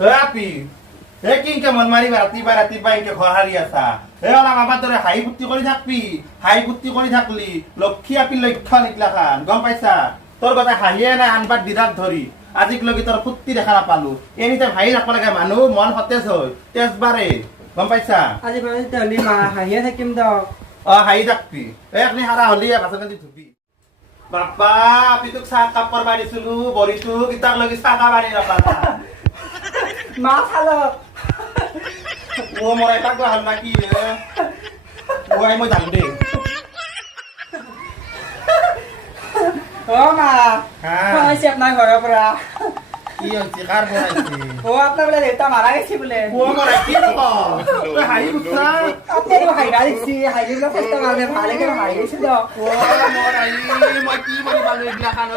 আপি কিনকে মন মাৰিবা ৰাতিপুৱা এনকে ঘৰ সাৰি আছা অলপ আমাৰ দৰে হাঁহি ফূৰ্তি কৰি থাকবি হাঁহি ফূৰ্তি কৰি থাকলি লক্ষী আপি লক্ষ্য নিকলা খান গম পাইছা তোৰ কথা হাঁহিয়ে নাই আনবাৰ দিৰাত ধৰি আজিক লগি তোৰ ফূৰ্তি দেখা নাপালো এনিটাইম হাঁহি ৰাখব লাগে মানুহ মন সতেজ হয় তেজ বাঢ়ে গম পাইছা আজি বাৰু তেতিয়াহ'লে মা হাঁহিয়ে থাকিম দক হাঁহি থাকবি এখনি সাৰা হলি বাচন কাটি ধুবি বাপ্পা আপি তোক চাহ কাপ কৰবা দিছিলো বৰিটোক ইতাক লগি চাহ কাপ আনি নাপালা মা খালক মোৰ এটাক ভাল না কি মই যাম দেই মা আহিছে আপোনাৰ ঘৰৰ পৰা কি হৈছে কাৰ বনাইছে আপোনাৰ বোলে দেউতা মাৰা গৈছে বোলে কি তই হাঁহি উঠা আপুনি হাঁহিৰা দিছি হাঁহি বোলে চেষ্টা কাৰণে ভালে কৰি হাঁহি গৈছে দিয়ক মই কি কৰিব পালো এইগিলাখান